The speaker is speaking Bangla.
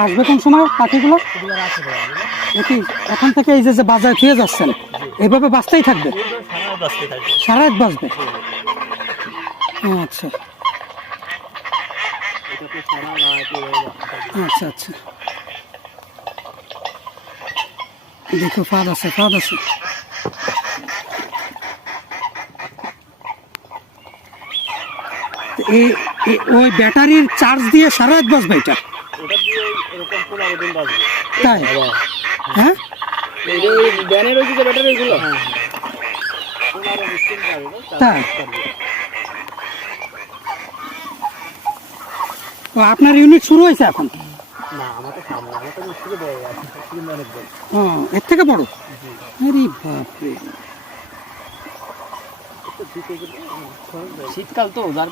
আসবে কোন সময় পাখিগুলো? দেখি এখন থেকে এই যে বাজারে ফিরে যাচ্ছেন এইভাবে বাঁচতেই থাকবে, সারা রাত বাঁচবে। আচ্ছা আচ্ছা আচ্ছা, দেখো ফাঁদ আছে, ফাঁদ আছে। ওই ব্যাটারির চার্জ দিয়ে সারা রাত বাঁচবে এটা? তাই? হ্যাঁ, তাই। ও, আপনার ইউনিট শুরু হয়েছে এখন? ও, এর থেকে বড়? আরে বাপরে, শীতকাল তো যার